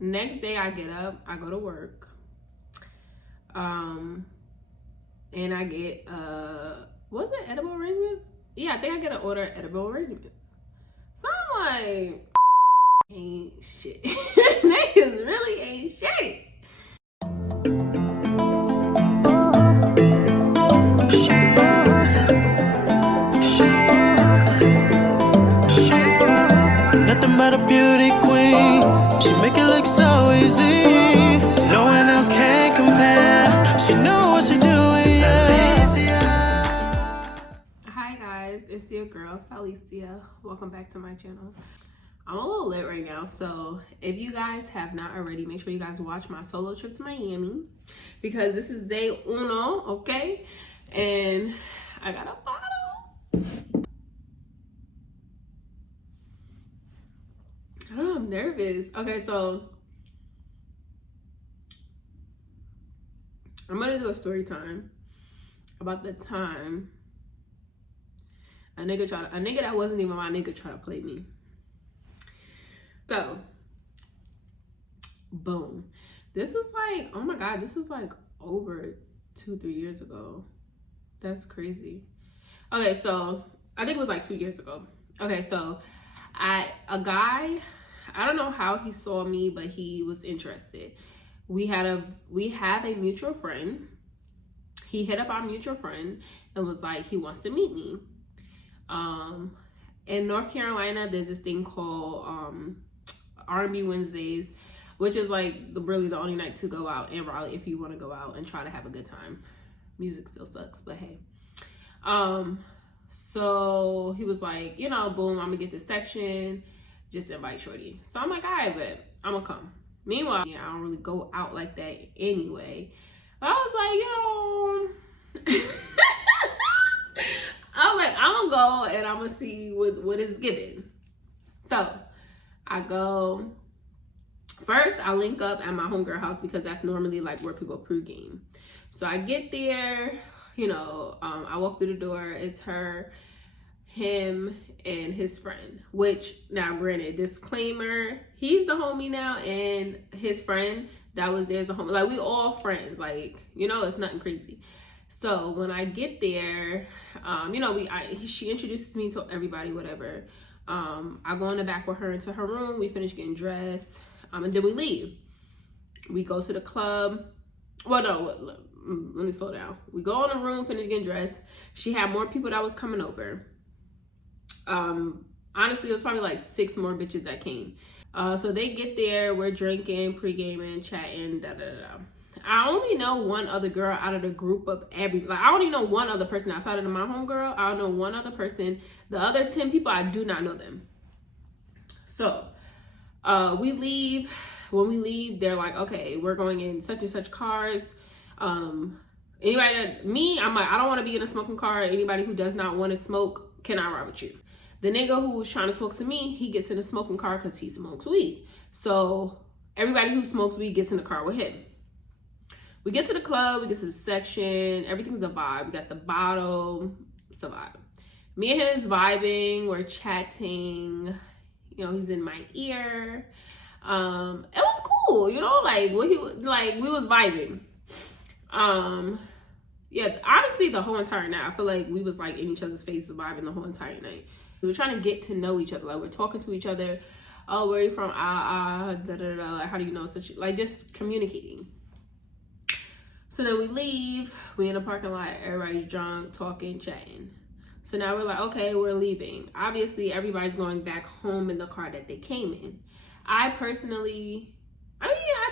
Next day I get up, I go to work. And I get was it edible arrangements? Yeah, I think I get an order of edible arrangements. So I'm like, ain't shit. Niggas really ain't shit. Nothing but a beauty queen. She make it look so easy. No one else can compare. She know what she doing. Yeah. Hi guys, it's your girl Salicia. Welcome back to my channel. I'm a little lit right now, so if you guys have not already, make sure you guys watch my solo trip to Miami because this is day uno, okay? And I got a bottle. I don't know, I'm nervous. Okay, so I'm gonna do a story time about the time a nigga that wasn't even my nigga tried to play me. So, boom. This was like, oh my God, this was like over 2-3 years ago. That's crazy. Okay, so I think it was like 2 years ago. Okay, so a guy, I don't know how he saw me, but he was interested. We have a mutual friend. He hit up our mutual friend and was like, he wants to meet me. In North Carolina, there's this thing called R&B Wednesdays, which is like really the only night to go out in Raleigh if you want to go out and try to have a good time. Music still sucks, but hey. So he was like, you know, boom, I'm gonna get this section, just invite shorty. So I'm like, all right, but I'm gonna come. Meanwhile, yeah, I don't really go out like that anyway. But I was like, I was like, I'm gonna go and I'm gonna see what it's given. So I go. First, I link up at my homegirl house because that's normally like where people pregame. So I get there, you know, I walk through the door. It's her, him, and his friend. Which, now granted, disclaimer, he's the homie now, and his friend that was there is the homie. Like, we all friends. Like, you know, it's nothing crazy. So when I get there, you know, she introduces me to everybody, whatever. I go in the back with her into her room. We finish getting dressed, and then we leave. We go to the club. Well, no, let me slow down. We go in the room, finish getting dressed. She had more people that was coming over. Honestly, it was probably like 6 more bitches that came. So they get there, we're drinking, pre-gaming, chatting, da-da-da-da. I only know one other girl out of the group of like, I don't even know one other person outside of my homegirl. I don't know one other person. The other 10 people, I do not know them. So, we leave. When we leave, they're like, okay, we're going in such and such cars. I'm like, I don't want to be in a smoking car. Anybody who does not want to smoke, can I ride with you? The nigga who was trying to talk to me, he gets in a smoking car because he smokes weed. So everybody who smokes weed gets in the car with him. We get to the club, we get to the section, everything's a vibe. We got the bottle, it's a vibe. Me and him is vibing, we're chatting, you know, he's in my ear. It was cool, you know, like we was vibing. Yeah, honestly, the whole entire night, I feel like we was like in each other's faces vibing the whole entire night. We were trying to get to know each other, like we're talking to each other. Oh, where are you from? Da da da. Like, how do you know such? Like, just communicating. So then we leave. We in the parking lot. Everybody's drunk, talking, chatting. So now we're like, okay, we're leaving. Obviously, everybody's going back home in the car that they came in. I personally, I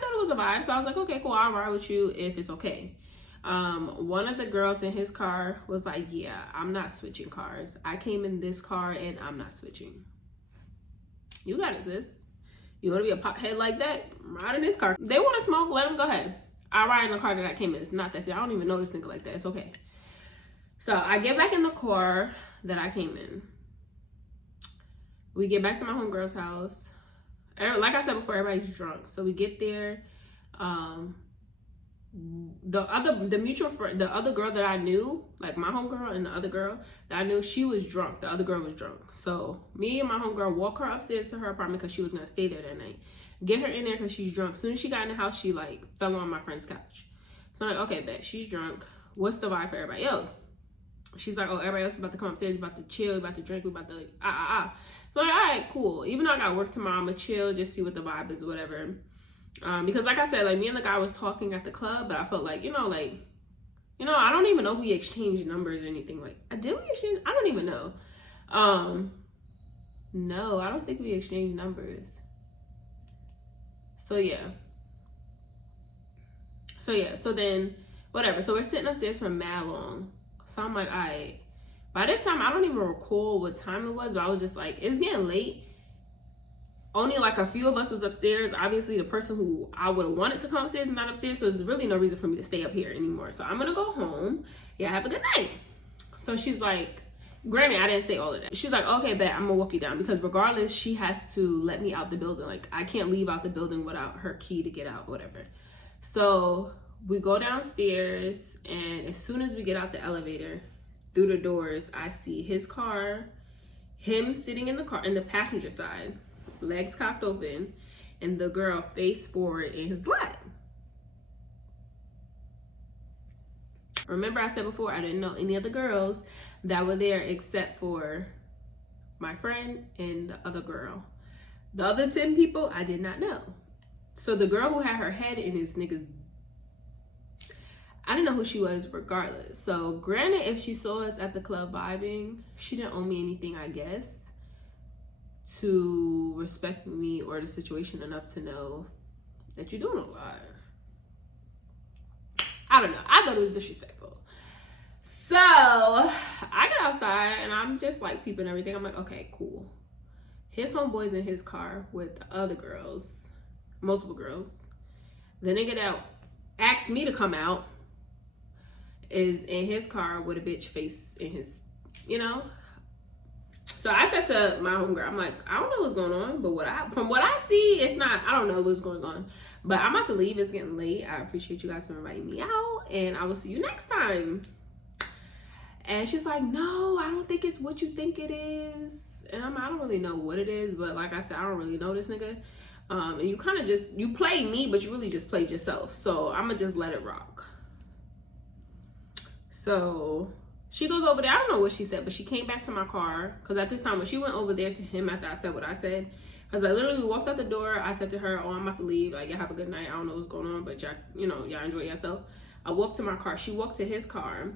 thought it was a vibe. So I was like, okay, cool. I'll ride with you if it's okay. One of the girls in his car was like, yeah, I'm not switching cars. I came in this car and I'm not switching. You got it, sis. You want to be a pothead like that? Ride in this car. They want to smoke, let them go ahead. I ride in the car that I came in. It's not that serious. I don't even know this nigga like that. It's okay. So I get back in the car that I came in. We get back to my homegirl's house. Like I said before, everybody's drunk. So we get there. The mutual friend, the other girl that I knew, like my homegirl and the other girl that I knew, she was drunk. The other girl was drunk. So me and my homegirl walk her upstairs to her apartment because she was gonna stay there that night. Get her in there because she's drunk. As soon as she got in the house, she like fell on my friend's couch. So I'm like, okay, bet, she's drunk. What's the vibe for everybody else? She's like, oh, everybody else is about to come upstairs, about to chill, about to drink, about to So I'm like, all right, cool. Even though I got work tomorrow, I'm gonna chill, just see what the vibe is, whatever. Because like I said, like me and the guy was talking at the club, but I felt like, I don't even know if we exchanged numbers or anything. Like, did we exchange? I don't even know. No, I don't think we exchanged numbers. So then, whatever. So we're sitting upstairs for mad long. So I'm like, all right. By this time, I don't even recall what time it was, but I was just like, it's getting late. Only like a few of us was upstairs. Obviously, the person who I would have wanted to come upstairs is not upstairs, so there's really no reason for me to stay up here anymore. So I'm gonna go home. Yeah, have a good night. So she's like, granted, I didn't say all of that. She's like, okay, bet, I'm gonna walk you down, because regardless, she has to let me out the building. Like, I can't leave out the building without her key to get out, whatever. So we go downstairs, and as soon as we get out the elevator, through the doors, I see his car, him sitting in the car, in the passenger side, legs cocked open, and the girl face forward in his lap. Remember, I said before, I didn't know any other girls that were there except for my friend and the other girl. The other 10 people, I did not know. So the girl who had her head in this nigga's, I didn't know who she was regardless. So granted, if she saw us at the club vibing, she didn't owe me anything, I guess, to respect me or the situation enough to know that you're doing a lot. I don't know. I thought it was disrespectful. So I get outside and I'm just like peeping everything. I'm like, okay, cool. His homeboy's in his car with the other girls, multiple girls. The nigga that asked me to come out is in his car with a bitch face in his, So I said to my homegirl, I'm like, I don't know what's going on, but from what I see, it's not, I don't know what's going on. But I'm about to leave. It's getting late. I appreciate you guys for inviting me out, and I will see you next time. And she's like, no, I don't think it's what you think it is. And I don't really know what it is, but like I said, I don't really know this nigga. And you kind of you play me, but you really just played yourself. So I'm gonna just let it rock. So she goes over there. I don't know what she said, but she came back to my car. Because at this time, when she went over there to him after I said what I said, because I literally walked out the door. I said to her, oh, I'm about to leave. Like, y'all have a good night. I don't know what's going on, but y'all enjoy yourself. I walked to my car. She walked to his car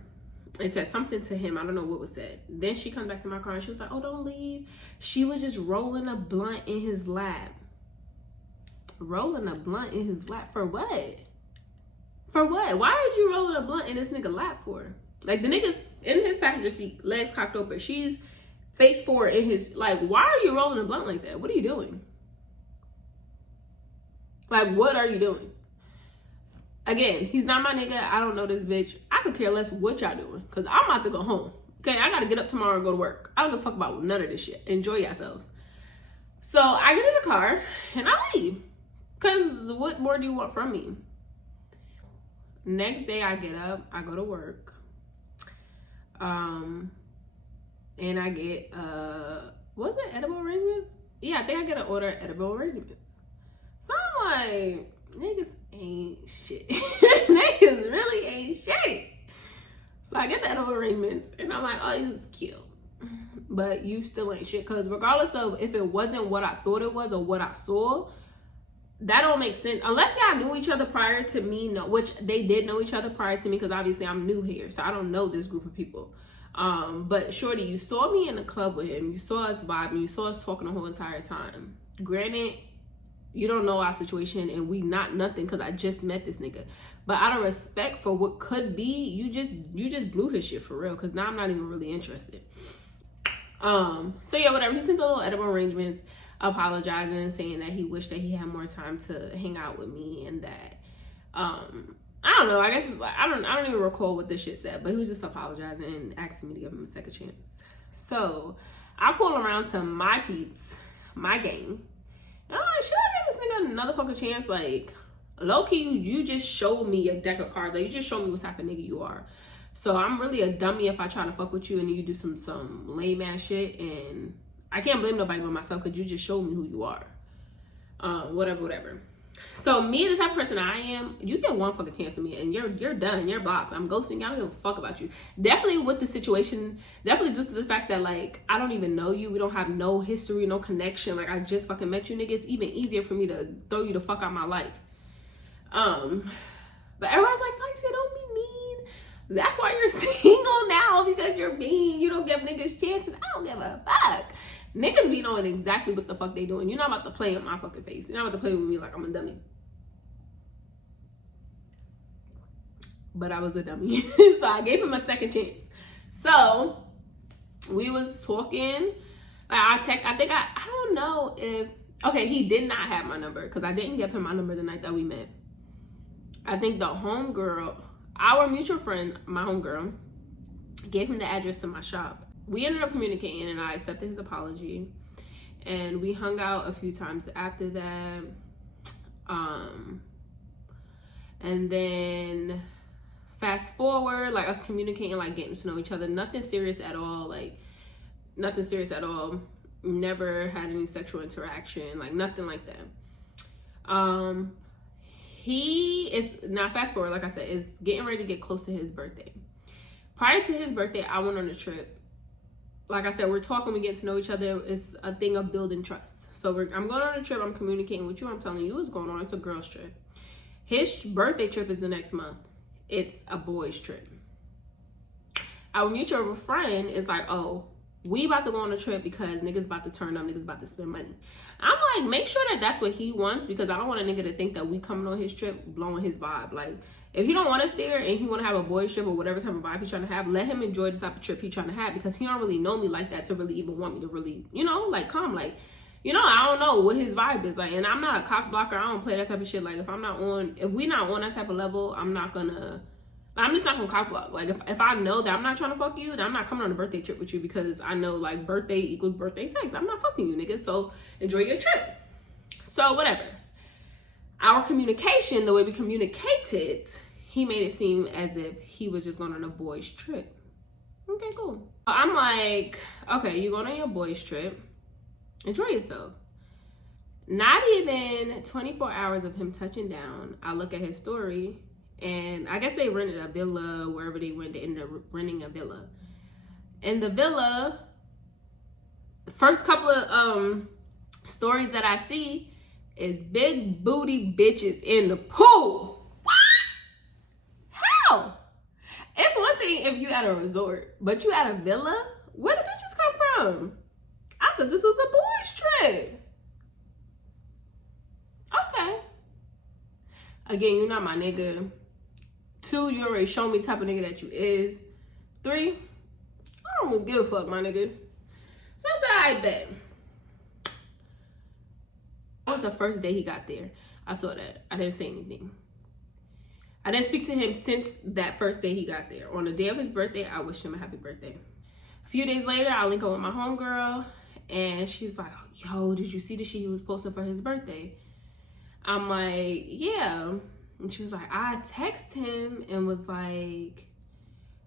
and said something to him. I don't know what was said. Then she comes back to my car and she was like, oh, don't leave. She was just rolling a blunt in his lap. Rolling a blunt in his lap for what? For what? Why are you rolling a blunt in this nigga lap for? Like, the nigga's in his passenger seat, legs cocked open. She's face forward in his, like, why are you rolling a blunt like that? What are you doing? Like, what are you doing? Again, he's not my nigga. I don't know this bitch. I could care less what y'all doing, because I'm about to go home. Okay, I gotta get up tomorrow and go to work. I don't give a fuck about none of this shit. Enjoy yourselves. So I get in the car and I leave, because what more do you want from me? Next day I get up, I go to work. And I get, was it edible arrangements? Yeah, I think I get an order of edible arrangements. So I'm like, niggas ain't shit. Niggas really ain't shit. So I get the edible arrangements, and I'm like, oh, this is cute. But you still ain't shit, because regardless of if it wasn't what I thought it was or what I saw, that don't make sense. Unless y'all knew each other prior to me, which they did know each other prior to me, because obviously I'm new here, so I don't know this group of people. But shorty, you saw me in the club with him. You saw us vibing. You saw us talking the whole entire time. Granted, you don't know our situation, and we not nothing, because I just met this nigga. But out of respect for what could be, you just blew his shit for real, because now I'm not even really interested. So yeah, whatever. He sent the little edible arrangements, apologizing and saying that he wished that he had more time to hang out with me, and that I don't know, I guess it's like I don't even recall what this shit said, but he was just apologizing and asking me to give him a second chance. So I pull around to my peeps, my gang, and I'm like, should I give this nigga another fucking chance? Like, low-key, you just showed me a deck of cards. Like, you just showed me what type of nigga you are. So I'm really a dummy if I try to fuck with you and you do some lame ass shit, and I can't blame nobody but myself, because you just showed me who you are. Whatever. So me, the type of person I am, you get one fucking chance with me and you're done. You're blocked. I'm ghosting you. I don't give a fuck about you. Definitely with the situation, definitely just the fact that like I don't even know you. We don't have no history, no connection. Like I just fucking met you, nigga. It's even easier for me to throw you the fuck out of my life. But everyone's like, Sykes, don't be mean. That's why you're single now, because you're mean. You don't give niggas chances. I don't give a fuck. Niggas be knowing exactly what the fuck they doing. You're not about to play in my fucking face. You're not about to play with me like I'm a dummy. But I was a dummy. So I gave him a second chance. So we was talking. I don't know if, okay, he did not have my number because I didn't give him my number the night that we met. I think the homegirl, our mutual friend, my homegirl, gave him the address to my shop. We ended up communicating and I accepted his apology. And we hung out a few times after that. And then fast forward, like us communicating, like getting to know each other. Nothing serious at all. Like nothing serious at all. Never had any sexual interaction. Like nothing like that. He is, now fast forward, like I said, is getting ready to get close to his birthday. Prior to his birthday, I went on a trip. Like I said, we're talking, we get to know each other. It's a thing of building trust. So I'm going on a trip. I'm communicating with you. I'm telling you what's going on. It's a girl's trip. His birthday trip is the next month. It's a boy's trip. Our mutual friend is like, oh, we about to go on a trip because niggas about to turn up, niggas about to spend money. I'm like, make sure that that's what he wants, because I don't want a nigga to think that we coming on his trip blowing his vibe. Like, if he don't want us there and he want to have a boy trip or whatever type of vibe he's trying to have, let him enjoy the type of trip he's trying to have, because he don't really know me like that to really even want me to really, you know, like come, like, you know, I don't know what his vibe is like. And I'm not a cock blocker. I don't play that type of shit. Like, if we not on that type of level, I'm just not gonna cock block. Like, if I know that I'm not trying to fuck you, then I'm not coming on a birthday trip with you, because I know like birthday equals birthday sex. I'm not fucking you, nigga. So enjoy your trip. So whatever. Our communication, the way we communicated, he made it seem as if he was just going on a boys trip. Okay, cool. I'm like, okay, you're going on your boys trip. Enjoy yourself. Not even 24 hours of him touching down, I look at his story, and I guess they rented a villa wherever they went. They ended up renting a villa. And the villa, the first couple of stories that I see is big booty bitches in the pool. What? How? It's one thing if you at a resort, but you at a villa? Where the bitches come from? I thought this was a boys trip. Okay. Again, you're not my nigga. 2, you already shown me the type of nigga that you is. 3, I don't give a fuck, my nigga. So I said, I bet. That was the first day he got there. I saw that. I didn't say anything. I didn't speak to him since that first day he got there. On the day of his birthday, I wished him a happy birthday. A few days later, I link up with my homegirl, and she's like, yo, did you see the shit he was posting for his birthday? I'm like, yeah. And she was like, I texted him and was like,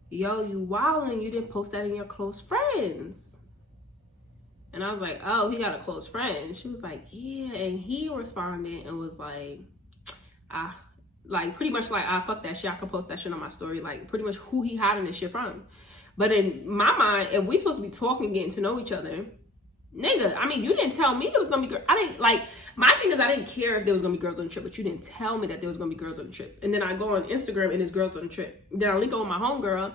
yo, you wildin', you didn't post that in your close friends. And I was like, oh, he got a close friend. She was like, yeah. And he responded and was like, pretty much like, fuck that shit. I could post that shit on my story. Like, pretty much who he hiding this shit from. But in my mind, if we supposed to be talking, getting to know each other, nigga, I mean, you didn't tell me there was gonna be I didn't, like, my thing is I didn't care if there was gonna be girls on the trip, but you didn't tell me that there was gonna be girls on the trip. And then I go on Instagram and there's girls on the trip. Then I link up with my homegirl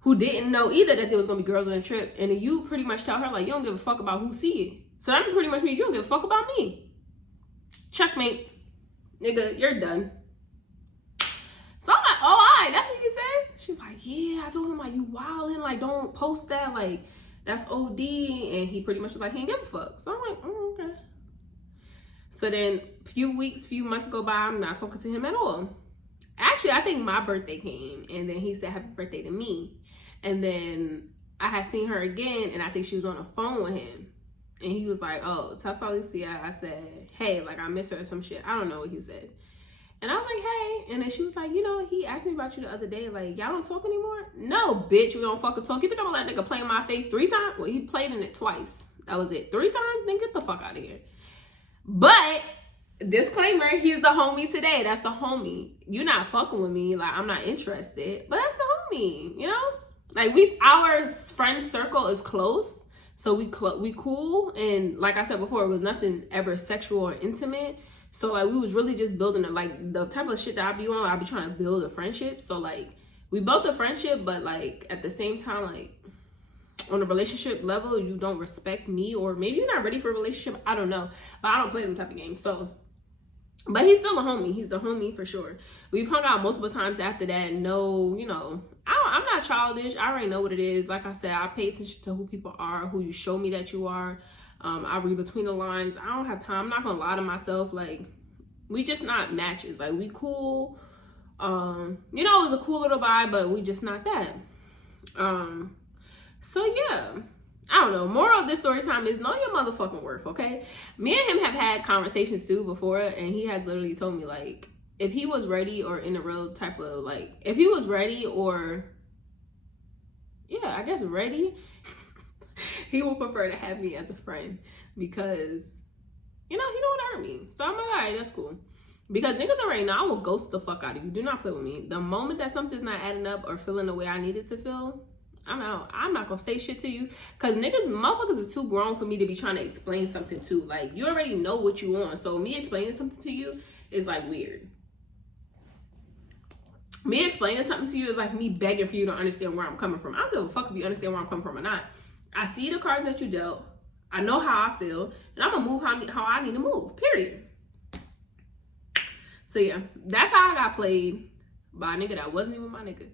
who didn't know either that there was gonna be girls on the trip. And then you pretty much tell her, like, you don't give a fuck about who see it. So that pretty much means you don't give a fuck about me. Checkmate. Nigga, you're done. So I'm like, oh, all right, that's what you said? She's like, yeah, I told him, like, you wildin', like, don't post that, like, that's OD. And he pretty much was like, he didn't give a fuck. So I'm like, oh, okay. So then few months go by, I'm not talking to him at all. Actually, I think my birthday came, and then he said happy birthday to me. And then I had seen her again, and I think she was on the phone with him. And he was like, oh, tell Salicia I said, hey, like, I miss her or some shit. I don't know what he said. And I was like, hey. And then she was like, you know, he asked me about you the other day. Like, y'all don't talk anymore? No, bitch, we don't fucking talk. You think I'm gonna let nigga play in my face 3 times? Well, he played in it twice. That was it. 3 times? Then get the fuck out of here. But disclaimer, he's the homie today. That's the homie. You're not fucking with me. Like, I'm not interested. But that's the homie, you know? Like, our friend circle is close. So we cool. And like I said before, it was nothing ever sexual or intimate. So, like, we was really just building it. Like, the type of shit that I be on, I be trying to build a friendship. So, like, we built a friendship, but, like, at the same time, like, on a relationship level, you don't respect me, or maybe you're not ready for a relationship. I don't know. But I don't play them type of games. So, but he's still a homie. He's the homie for sure. We've hung out multiple times after that. No, you know, I'm not childish. I already know what it is. Like I said, I pay attention to who people are, who you show me that you are. I read between the lines. I don't have time. I'm not gonna lie to myself. Like, we just not matches. Like, we cool. You know, it was a cool little vibe, but we just not that. So yeah, I don't know. Moral of this story time is know your motherfucking worth, okay? Me and him have had conversations too before, and he has literally told me, like, if he was ready, or in a real type of, like, if he was ready, or, yeah, I guess ready, he would prefer to have me as a friend, because, you know, he don't want to hurt me. So I'm like, all right, that's cool. Because niggas already know I will ghost the fuck out of you. Do not play with me. The moment that something's not adding up or feeling the way I need it to feel, I'm out. I'm not gonna say shit to you, because motherfuckers is too grown for me to be trying to explain something to. Like, you already know what you want, so me explaining something to you is, like, weird. Me explaining something to you is like me begging for you to understand where I'm coming from. I don't give a fuck if you understand where I'm coming from or not. I see the cards that you dealt. I know how I feel, and I'm gonna move how I need to move, period. So yeah, that's how I got played by a nigga that wasn't even my nigga.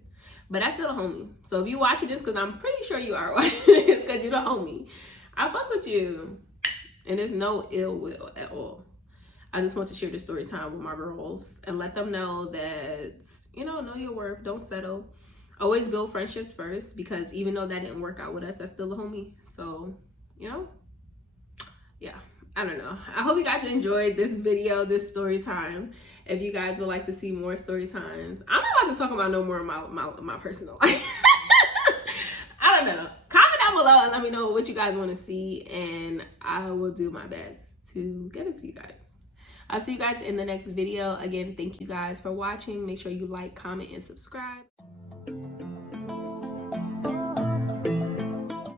But that's still a homie. So if you watching this, because I'm pretty sure you are watching this, because you're the homie, I fuck with you. And there's no ill will at all. I just want to share this story time with my girls and let them know that, you know your worth. Don't settle. Always build friendships first, because even though that didn't work out with us, that's still a homie. So, you know, yeah. I don't know. I hope you guys enjoyed this video, this story time. If you guys would like to see more story times, I'm not about to talk about no more of my personal life. I don't know. Comment down below and let me know what you guys want to see, and I will do my best to get it to you guys. I'll see you guys in the next video. Again, thank you guys for watching. Make sure you like, comment, and subscribe.